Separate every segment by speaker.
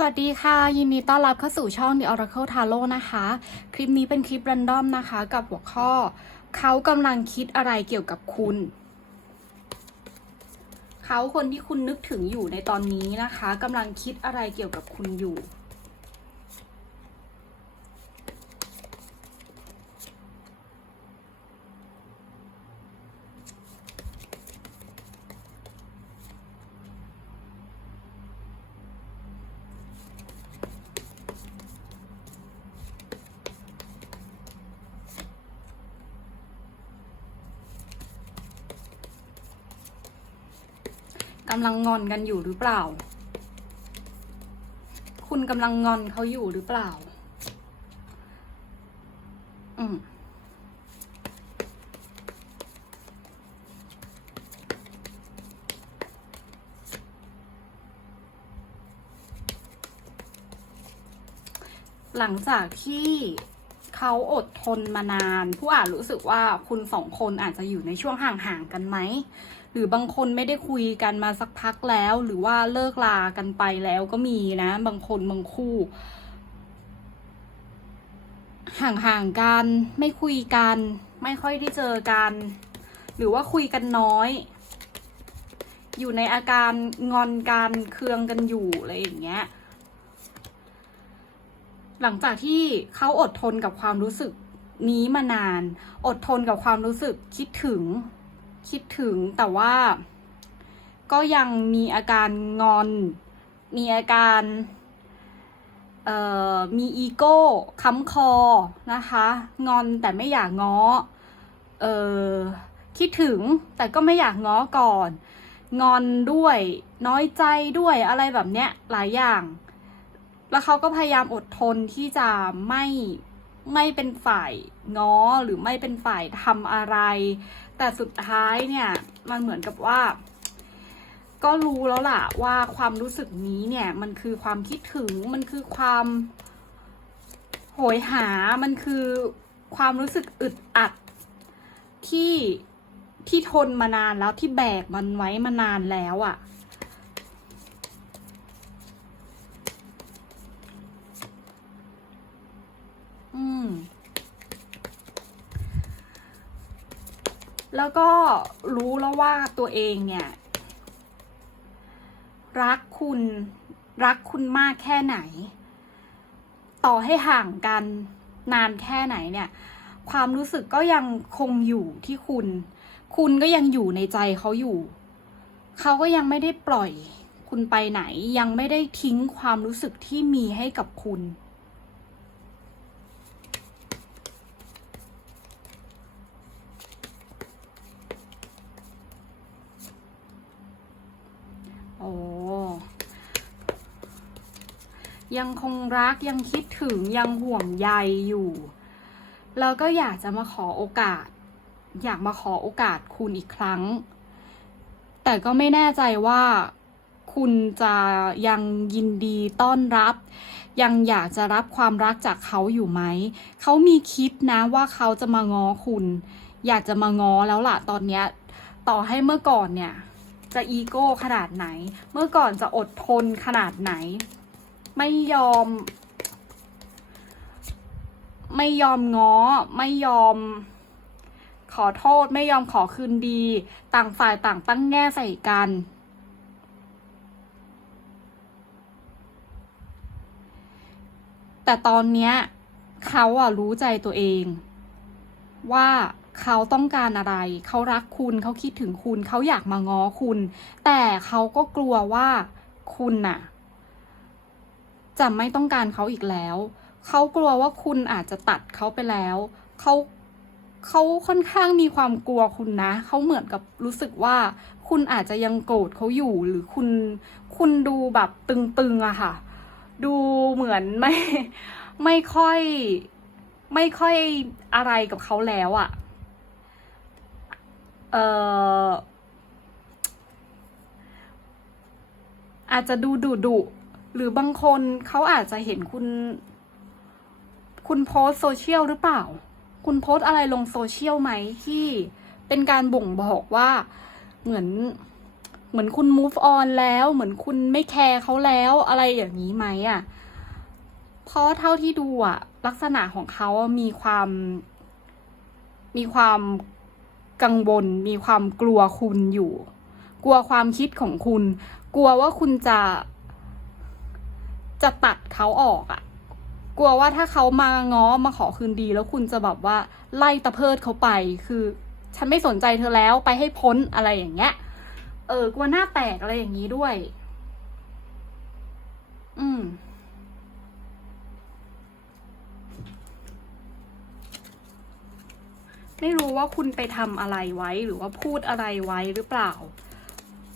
Speaker 1: สวัสดีค่ะ ยินดีต้อนรับเข้าสู่ช่อง The Oracle Tarot นะคะ คลิปนี้เป็นคลิป r รนดอมนะคะ กับหัวข้อ เขากำลังคิดอะไรเกี่ยวกับคุณ เขาคนที่คุณนึกถึงอยู่ในตอนนี้นะคะกำลังคิดอะไรเกี่ยวกับคุณอยู่ กำลังงอนกันอยู่หรือเปล่า คุณกำลังงอนเขาอยู่หรือเปล่า อืมหลังจากที่เขาอดทนมานาน ผู้อ่านรู้สึกว่าคุณสองคนอาจจะอยู่ในช่วงห่างๆกันไหม หรือบางคนไม่ได้คุยกันมาสักพักแล้ว หรือว่าเลิกลากันไปแล้วก็มีนะ บางคนบางคู่ ห่างๆกันไม่คุยกัน ไม่ค่อยได้เจอกัน หรือว่าคุยกันน้อย อยู่ในอาการงอนกันเคืองกันอยู่อะไรอย่างเงี้ยหลังจากที่เขาอดทนกับความรู้สึกนี้มานาน อดทนกับความรู้สึกคิดถึง คิดถึงแต่ว่า ก็ยังมีอาการงอน มีอาการเอ่อมีอีโก้ค้ำคอนะคะ งอนแต่ไม่อยากง้อเออคิดถึงแต่ก็ไม่อยากง้อก่อน งอนด้วยน้อยใจด้วยอะไรแบบเนี้ยหลายอย่าง แล้วเขาก็พยายามอดทนที่จะไม่ ไม่เป็นฝ่ายง้อหรือไม่เป็นฝ่ายทำอะไร แต่สุดท้ายเนี่ยมันเหมือนกับว่า ก็รู้แล้วล่ะว่าความรู้สึกนี้เนี่ยมันคือความคิดถึงมันคือความโหยหามันคือความรู้สึกอึดอัดที่ที่ทนมานานแล้วที่แบกมันไว้มานานแล้วอะ่ะ อืม แล้วก็รู้แล้วว่าตัวเองเนี่ย รักคุณ รักคุณมากแค่ไหน ต่อให้ห่างกันนานแค่ไหนเนี่ย ความรู้สึกก็ยังคงอยู่ที่คุณ คุณก็ยังอยู่ในใจเขาอยู่ เขาก็ยังไม่ได้ปล่อยคุณไปไหนยังไม่ได้ทิ้งความรู้สึกที่มีให้กับคุณ โอ้ ยังคงรักยังคิดถึงยังห่วงใยอยู่ แล้วก็อยากจะมาขอโอกาส อยากมาขอโอกาสคุณอีกครั้ง แต่ก็ไม่แน่ใจว่าคุณจะยังยินดีต้อนรับ ยังอยากจะรับความรักจากเขาอยู่ไหม เขามีคิดนะว่าเขาจะมาง้อคุณ อยากจะมาง้อแล้วล่ะตอนเนี้ยต่อให้เมื่อก่อนเนี่ย จะอีโก้ขนาดไหน เมื่อก่อนจะอดทนขนาดไหน ไม่ยอม ไม่ยอมง้อ ไม่ยอม ขอโทษ ไม่ยอมขอคืนดี ต่างฝ่ายต่างตั้งแง่ใส่กัน แต่ตอนเนี้ยเขาอะรู้ใจตัวเอง ว่าเขาต้องการอะไร เขารักคุณ เขาคิดถึงคุณ เขาอยากมาง้อคุณ แต่เขาก็กลัวว่าคุณน่ะ จะไม่ต้องการเขาอีกแล้ว เขากลัวว่าคุณอาจจะตัดเขาไปแล้ว เขาเขาค่อนข้างมีความกลัวคุณนะ เขาเหมือนกับรู้สึกว่า คุณอาจจะยังโกรธเขาอยู่หรือคุณ คุณดูแบบตึงๆอะค่ะ ดูเหมือนไม่ไม่ค่อย ไม่ค่อยอะไรกับเขาแล้วอะเอ่ออาจจะดูดุดุ หรือบางคนเขาอาจจะเห็นคุณ คุณโพสโซเชียลหรือเปล่า คุณโพสอะไรลงโซเชียลไหมที่เป็นการบ่งบอกว่าเหมือนเหมือนคุณ move on แล้ว เหมือนคุณไม่แคร์เขาแล้วอะไรอย่างนี้ไหมอะ่ะ เพราะเท่าที่ดูอะ่ะ ลักษณะของเขามีความ มีความกังวล มีความกลัวคุณอยู่ กลัวความคิดของคุณ กลัวว่าคุณจะ จะตัดเขาออกอะ่ะ กลัวว่าถ้าเขามาง้อมาขอคืนดี แล้วคุณจะแบบว่าไล่ตะเพิดเขาไปคือ ฉันไม่สนใจเธอแล้วไปให้พ้นอะไรอย่างเงี้ย เออกลัวหน้าแตกอะไรอย่างนี้ด้วย อืมไม่รู้ว่าคุณไปทำอะไรไว้หรือว่าพูดอะไรไว้หรือเปล่า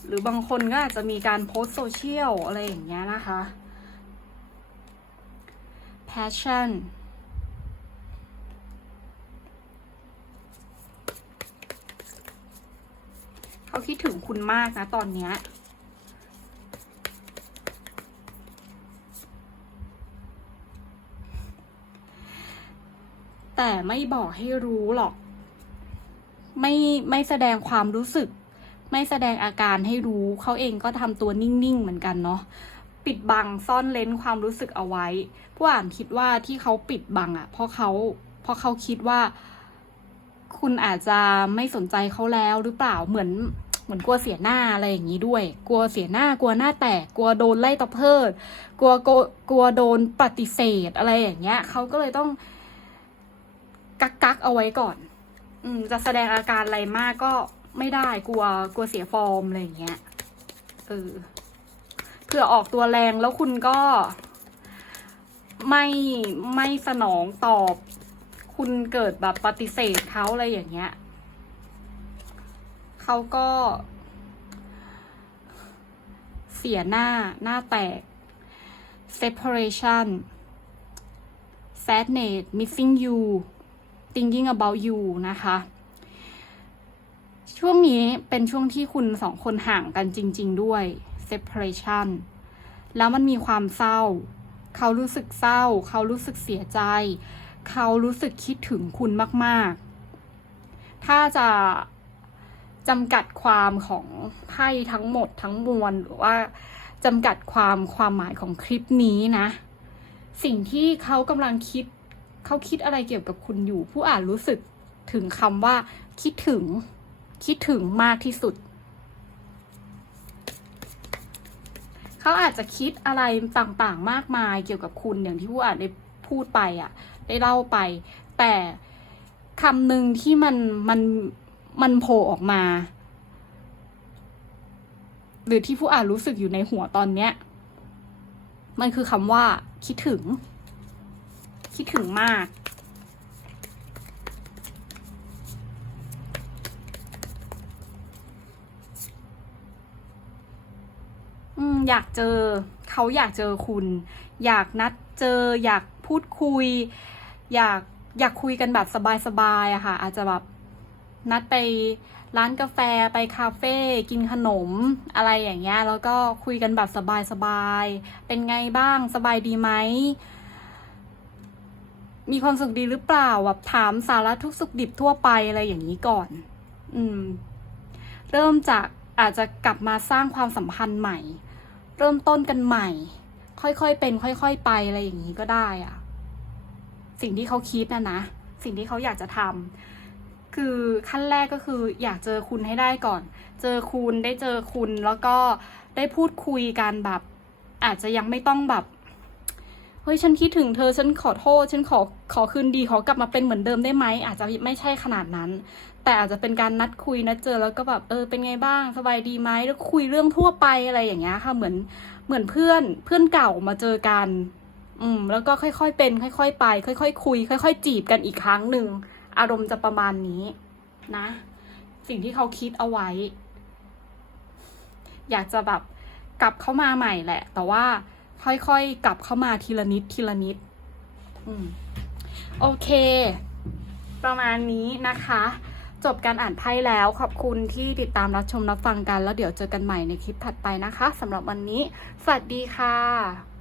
Speaker 1: หรือบางคนก็อาจจะมีการโพสโซเชียลอะไรอย่างเงี้ยนะคะ passion เขาคิดถึงคุณมากนะตอนเนี้ยแต่ไม่บอกให้รู้หรอก ไม่ไม่แสดงความรู้สึก ไม่แสดงอาการให้รู้ เขาเองก็ทำตัวนิ่ง ๆ เหมือนกันเนาะ ปิดบังซ่อนเลนความรู้สึกเอาไว้ ผู้อ่านคิดว่าที่เขาปิดบังอะ่ะ เพราะเขาเพราะเขาคิดว่า คุณอาจจะไม่สนใจเขาแล้วหรือเปล่าเหมือนเหมือนกลัวเสียหน้าอะไรอย่างนี้ด้วย กลัวเสียหน้ากลัวหน้าแตกกลัวโดนไล่ตะเพิดกลัวกลัวกลัวโดนปฏิเสธอะไรอย่างเงี้ยเขาก็เลยต้อง กักกักเอาไว้ก่อน อืม จะแสดงอาการอะไรมากก็ไม่ได้กลัวกลัวเสียฟอร์มอะไรอย่างเงี้ยเออ ผื่อออกตัวแรงแล้วคุณก็ ไม่ไม่สนองตอบ คุณเกิดแบบปฏิเสธเขาอะไรอย่างเงี้ยเขาก็ เสียหน้าหน้าแตก separation sadness missing you thinking about you นะคะ ช่วงนี้เป็นช่วงที่คุณสองคนห่างกันจริง ๆ ด้วย separation แล้วมันมีความเศร้า เขารู้สึกเศร้า เขารู้สึกเสียใจ เขารู้สึกคิดถึงคุณมาก ๆ ถ้าจะจำกัดความของไพ่ทั้งหมดทั้งมวลหรือว่าจำกัดความความหมายของคลิปนี้นะ สิ่งที่เขากำลังคิด เขาคิดอะไรเกี่ยวกับคุณอยู่ ผู้อ่านรู้สึกถึงคำว่า คิดถึง คิดถึงมากที่สุด เขาอาจจะคิดอะไรต่างๆ มากมายเกี่ยวกับคุณอย่างที่ผู้อ่านได้พูดไปอะ ได้เล่าไป แต่คำหนึ่งที่มันมันมันโผล่ออกมา หรือที่ผู้อ่านรู้สึกอยู่ในหัวตอนเนี้ย มันคือคำว่า คิดถึง คิดถึงมาก อยากเจอ เขาอยากเจอคุณ อยากนัดเจอ อยากพูดคุย อยากอยากคุยกันแบบสบายๆอะค่ะ อาจจะแบบนัดไปร้านกาแฟไปคาเฟ่กินขนมอะไรอย่างเงี้ยแล้วก็คุยกันแบบสบายๆเป็นไงบ้างสบายดีไหมมีความสุขดีหรือเปล่าแบบถามสาระทุกสุขดิบทั่วไปอะไรอย่างนี้ก่อน อืม เริ่มจากอาจจะกลับมาสร้างความสัมพันธ์ใหม่ เริ่มต้นกันใหม่ ค่อยๆเป็น ค่อยๆไปอะไรอย่างนี้ก็ได้อะสิ่งที่เขาคิดนะนะ สิ่งที่เขาอยากจะทำคือขั้นแรกก็คืออยากเจอคุณให้ได้ก่อน เจอคุณได้เจอคุณแล้วก็ได้พูดคุยกันแบบ อาจจะยังไม่ต้องแบบ เฮ้ยฉันคิดถึงเธอฉันขอโทษ ฉันขอขอคืนดีขอกลับมาเป็นเหมือนเดิมได้ไหมอาจจะไม่ใช่ขนาดนั้น แต่อาจจะเป็นการนัดคุยนัดเจอแล้วก็แบบเออเป็นไงบ้าง สบายดีไหมแล้วคุยเรื่องทั่วไปอะไรอย่างเงี้ยค่ะเหมือนเหมือนเพื่อนเพื่อนเก่ามาเจอกัน อืม แล้วก็ค่อยๆเป็น ค่อย ๆ ไป ค่อย ๆ คุย ค่อย ๆ จีบกันอีกครั้งหนึ่งอารมณ์จะประมาณนี้นะ สิ่งที่เขาคิดเอาไว้ อยากจะแบบกลับเข้ามาใหม่แหละ แต่ว่า ค่อยๆ กลับเข้ามาทีละนิดทีละนิดอืมโอเค ประมาณนี้นะคะ จบการอ่านไพ่แล้วขอบคุณที่ติดตามรับชมรับฟังกัน แล้วเดี๋ยวเจอกันใหม่ในคลิปถัดไปนะคะสำหรับวันนี้ สวัสดีค่ะ